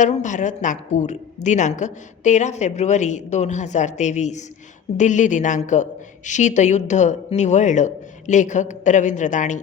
तरुण भारत नागपूर दिनांक 13 फेब्रुवारी 2023 दिल्ली दिनांक शीतयुद्ध निवळलं. लेखक रवींद्र दाणी.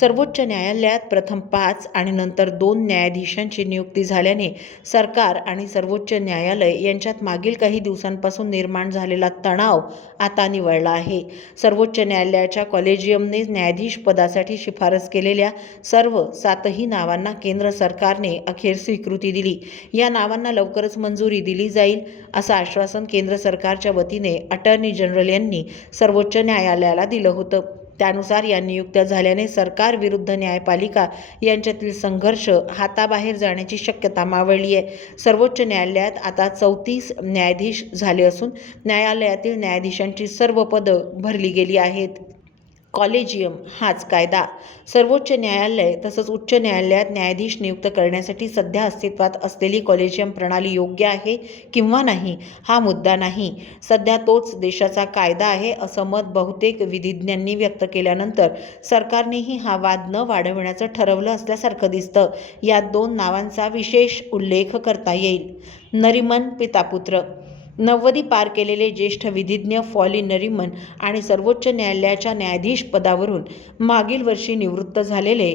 सर्वोच्च न्यायालयात प्रथम 5 आणि नंतर 2 न्यायाधीशांची नियुक्ती झाल्याने सरकार आणि सर्वोच्च न्यायालय यांच्यात मागील काही दिवसांपासून निर्माण झालेला तणाव आता निवळला आहे. सर्वोच्च न्यायालयाच्या कॉलेजियमने न्यायाधीश पदासाठी शिफारस केलेल्या सर्व 7ही नावांना केंद्र सरकारने अखेर स्वीकृती दिली. या नावांना लवकरच मंजुरी दिली जाईल असं आश्वासन केंद्र सरकारच्या वतीने अटर्नी जनरल यांनी सर्वोच्च न्यायालयाला दिलं होतं. त्यानुसार या नियुक्त्या झाल्याने सरकार विरुद्ध न्यायपालिका यांच्यातील संघर्ष हाताबाहेर जाण्याची शक्यता मावळली आहे. सर्वोच्च न्यायालयात आता 34 न्यायाधीश झाले असून न्यायालयातील न्यायाधीशांची सर्व पदं भरली गेली आहेत. कॉलेजियम हाच कायदा. सर्वोच्च न्यायालय तसंच उच्च न्यायालयात न्यायाधीश नियुक्त करण्यासाठी सध्या अस्तित्वात असलेली कॉलेजियम प्रणाली योग्य आहे किंवा नाही हा मुद्दा नाही. सध्या तोच देशाचा कायदा आहे असं मत बहुतेक विधिज्ञांनी व्यक्त केल्यानंतर सरकारनेही हा वाद न वाढवण्याचं ठरवलं असल्यासारखं दिसतं. यात 2 नावांचा विशेष उल्लेख करता येईल. नरीमन पितापुत्र. 90 पार केलेले ज्येष्ठ विधिज्ञ फॉली नरीमन आणि सर्वोच्च न्यायालयाच्या न्यायाधीश पदावरून मागील वर्षी निवृत्त झालेले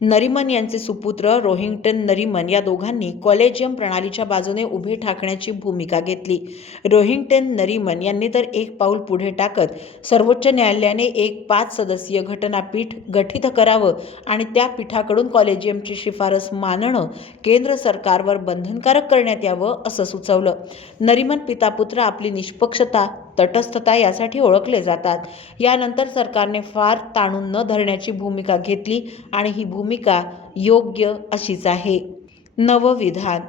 नरीमन यांचे सुपुत्र रोहिंग्टन नरीमन या दोघांनी कॉलेजियम प्रणालीच्या बाजूने उभे ठाकण्याची भूमिका घेतली. रोहिंग्टन नरीमन यांनी तर एक पाऊल पुढे टाकत सर्वोच्च न्यायालयाने एक 5 सदस्यीय घटनापीठ गठीत करावं आणि त्या पीठाकडून कॉलेजियमची शिफारस मानणं केंद्र सरकारवर बंधनकारक करण्यात यावं असं सुचवलं. नरीमन पितापुत्र आपली निष्पक्षता तटस्थता यासाठी ओळखले जातात. यानंतर सरकारने फार ताणून न धरण्याची भूमिका घेतली आणि ही भूमिका योग्य अशीच आहे. नवं विधान.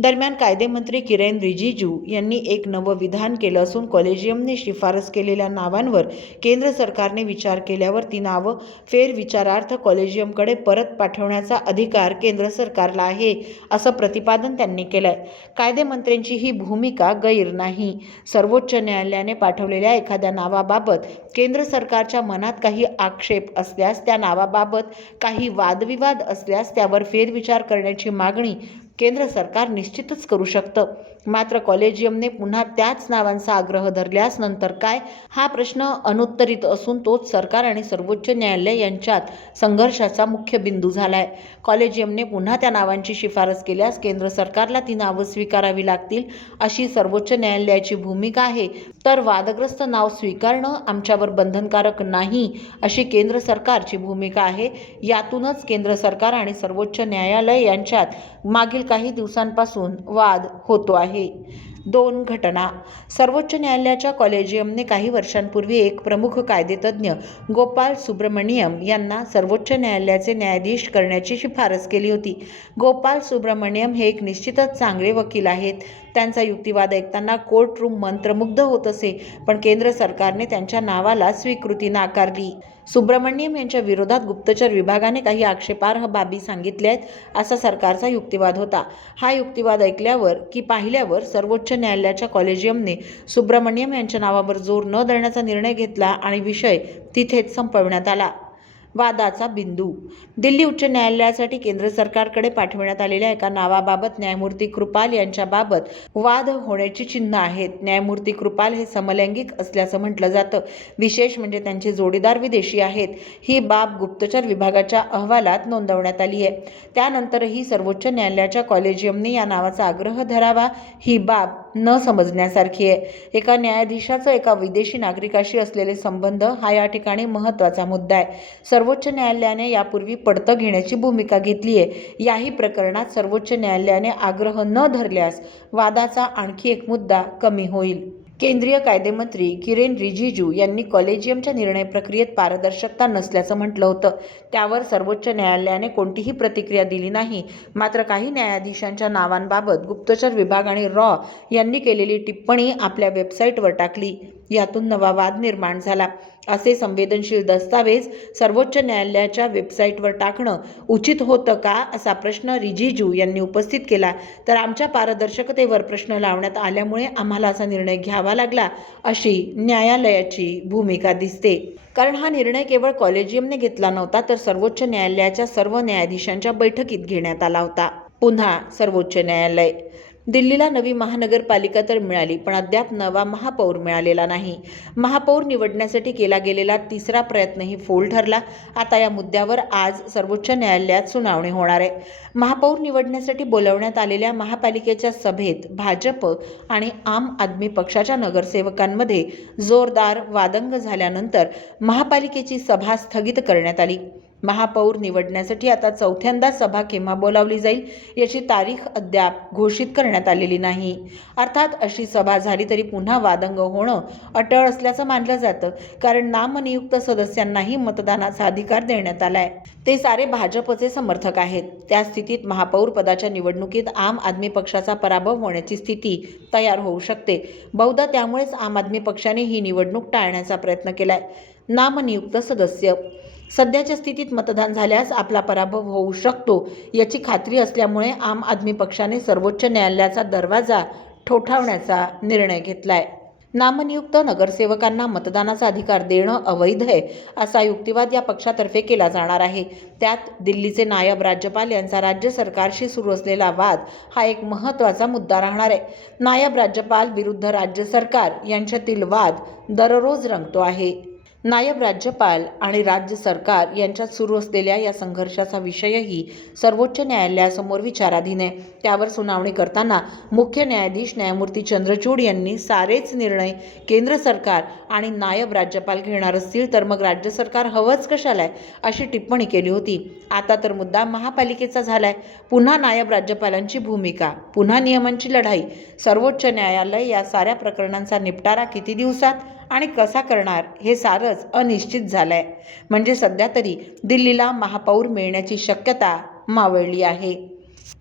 दरम्यान कायदेमंत्री किरेन रिजिजू यांनी एक नवं विधान केलं असून कॉलेजियमने शिफारस केलेल्या नावांवर केंद्र सरकारने विचार केल्यावर ती नावं फेरविचारार्थ कॉलेजियमकडे परत पाठवण्याचा अधिकार केंद्र सरकारला आहे असं प्रतिपादन त्यांनी केलंय. कायदेमंत्र्यांची ही भूमिका गैर नाही. सर्वोच्च न्यायालयाने पाठवलेल्या एखाद्या नावाबाबत केंद्र सरकारच्या मनात काही आक्षेप असल्यास, त्या नावाबाबत काही वादविवाद असल्यास त्यावर फेरविचार करण्याची मागणी केंद्र सरकार निश्चितच करू शकतं. मात्र कॉलेजियमने पुन्हा त्याच नावांचा आग्रह धरल्यास नंतर काय हा प्रश्न अनुत्तरित असून तोच सरकार आणि सर्वोच्च न्यायालय यांच्यात संघर्षाचा मुख्य बिंदू झालाय. कॉलेजियमने पुन्हा त्या नावांची शिफारस केल्यास केंद्र सरकारला ती नावं स्वीकारावी लागतील अशी सर्वोच्च न्यायालयाची भूमिका आहे, तर वादग्रस्त नाव स्वीकारणं आमच्यावर बंधनकारक नाही अशी केंद्र सरकारची भूमिका आहे. यातूनच केंद्र सरकार आणि सर्वोच्च न्यायालय यांच्यात मागील काही दिवसांपासून वाद होतो आहे. 2 घटना. सर्वोच्च न्यायालयाच्या कॉलेजियमने काही वर्षांपूर्वी एक प्रमुख कायदेतज्ञ गोपाल सुब्रमणियम यांना सर्वोच्च न्यायालयाचे न्यायाधीश करण्याची शिफारस केली होती. गोपाल सुब्रमणियम हे एक निश्चितच चांगले वकील आहेत. त्यांचा युक्तिवाद ऐकताना कोर्टरूम मंत्रमुग्ध होत असे, पण केंद्र सरकारने त्यांच्या नावाला स्वीकृती नाकारली. सुब्रमण्यम यांच्या विरोधात गुप्तचर विभागाने काही आक्षेपार्ह बाबी सांगितल्या आहेत असा सरकारचा युक्तिवाद होता. हा युक्तिवाद ऐकल्यावर की पाहिल्यावर सर्वोच्च न्यायालयाच्या कॉलेजियमने सुब्रमण्यम यांच्या नावावर जोर न देण्याचा निर्णय घेतला आणि विषय तिथेच संपवण्यात आला. वादाचा बिंदू. दिल्ली उच्च न्यायालयासाठी केंद्र सरकारकडे पाठवण्यात आलेल्या एका नावाबाबत न्यायमूर्ती कृपाल यांच्याबाबत वाद होण्याची चिन्ह आहेत. न्यायमूर्ती कृपाल हे समलैंगिक असल्याचं म्हटलं जातं. विशेष म्हणजे त्यांचे जोडीदार विदेशी आहेत. ही बाब गुप्तचर विभागाच्या अहवालात नोंदवण्यात आली आहे. त्यानंतरही सर्वोच्च न्यायालयाच्या कॉलेजियमने या नावाचा आग्रह धरावा ही बाब न समजण्यासारखी आहे. एका न्यायाधीशाचं एका विदेशी नागरिकाशी असलेले संबंध हा या ठिकाणी महत्त्वाचा मुद्दा आहे. सर्वोच्च न्यायालयाने यापूर्वी पडतं घेण्याची भूमिका घेतली आहे. याही प्रकरणात सर्वोच्च न्यायालयाने आग्रह न धरल्यास वादाचा आणखी एक मुद्दा कमी होईल. केंद्रीय कायदेमंत्री किरेन रिजिजू यांनी कॉलेजियमच्या निर्णय प्रक्रियेत पारदर्शकता नसल्याचं म्हटलं होतं. त्यावर सर्वोच्च न्यायालयाने कोणतीही प्रतिक्रिया दिली नाही. मात्र काही न्यायाधीशांच्या नावांबाबत गुप्तचर विभाग आणि रॉ यांनी केलेली टिप्पणी आपल्या वेबसाईटवर टाकली. यातून नवा वाद निर्माण झाला. असे संवेदनशील दस्तावेज सर्वोच्च न्यायालयाच्या वेबसाईटवर टाकणं उचित होतं का असा प्रश्न रिजिजू यांनी उपस्थित केला. तर आमच्या पारदर्शकतेवर प्रश्न लावण्यात आल्यामुळे आम्हाला असा निर्णय घ्यावा लागला अशी न्यायालयाची भूमिका दिसते. कारण हा निर्णय केवळ कॉलेजियमने घेतला नव्हता, तर सर्वोच्च न्यायालयाच्या सर्व न्यायाधीशांच्या बैठकीत घेण्यात आला होता. पुन्हा सर्वोच्च न्यायालय. दिल्लीला नवी महानगरपालिका तर मिळाली, पण अद्याप नवा महापौर मिळालेला नाही. महापौर निवडण्यासाठी केला गेलेला तिसरा प्रयत्नही फोल ठरला. आता या मुद्द्यावर आज सर्वोच्च न्यायालयात सुनावणी होणार आहे. महापौर निवडण्यासाठी बोलवण्यात आलेल्या महापालिकेच्या सभेत भाजप आणि आम आदमी पक्षाच्या नगरसेवकांमध्ये जोरदार वादंग झाल्यानंतर महापालिकेची सभा स्थगित करण्यात आली. महापौर निवडण्यासाठी आता चौथ्यांदा सभा केव्हा बोलावली जाईल याची तारीख अद्याप घोषित करण्यात आलेली नाही. अर्थात अशी सभा झाली तरी पुन्हा वादंग होणं अटळ असल्याचं मानलं जातं, कारण नामनियुक्त सदस्यांनाही मतदानाचा अधिकार देण्यात आलाय. ते सारे भाजपचे समर्थक आहेत. त्या स्थितीत महापौर पदाच्या निवडणुकीत आम आदमी पक्षाचा पराभव होण्याची स्थिती तयार होऊ शकते. बहुधा त्यामुळेच आम आदमी पक्षाने ही निवडणूक टाळण्याचा प्रयत्न केलाय. नामनियुक्त सदस्य. सध्याच्या स्थितीत मतदान झाल्यास आपला पराभव होऊ शकतो याची खात्री असल्यामुळे आम आदमी पक्षाने सर्वोच्च न्यायालयाचा दरवाजा ठोठावण्याचा निर्णय घेतलाय. नामनियुक्त नगरसेवकांना मतदानाचा अधिकार देणं अवैध आहे असा युक्तिवाद या पक्षातर्फे केला जाणार आहे. त्यात दिल्लीचे नायब राज्यपाल यांचा राज्य सरकारशी सुरू असलेला वाद हा एक महत्त्वाचा मुद्दा राहणार आहे. नायब राज्यपाल विरुद्ध राज्य सरकार यांच्यातील वाद दररोज रंगतो आहे. नायब राज्यपाल आणि राज्य सरकार यांच्यात सुरू असलेल्या या संघर्षाचा विषयही सर्वोच्च न्यायालयासमोर विचाराधीन आहे. त्यावर सुनावणी करताना मुख्य न्यायाधीश न्यायमूर्ती चंद्रचूड यांनी सारेच निर्णय केंद्र सरकार आणि नायब राज्यपाल घेणार असतील तर मग राज्य सरकार हवंच कशाला अशी टिप्पणी केली होती. आता तर मुद्दा महापालिकेचा झालाय. पुन्हा नायब राज्यपालांची भूमिका, पुन्हा नियमांची लढाई. सर्वोच्च न्यायालय या साऱ्या प्रकरणांचा निपटारा किती दिवसात आणि कसा करणार हे सारंच अनिश्चित झालंय. म्हणजे सध्या तरी दिल्लीला महापौर मिळण्याची शक्यता मावळली आहे.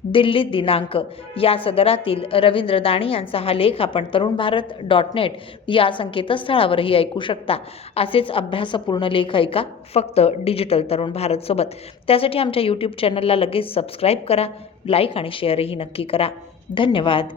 दिल्लीत दिनांक या सदरातील रवींद्र दाणी यांचा हा लेख आपण तरुणभारत.net या संकेतस्थळावरही ऐकू शकता. असेच अभ्यासपूर्ण लेख ऐका फक्त डिजिटल तरुण भारत सोबत. त्यासाठी आमच्या YouTube चॅनलला लगेच सबस्क्राईब करा, लाईक आणि शेअरही नक्की करा. धन्यवाद.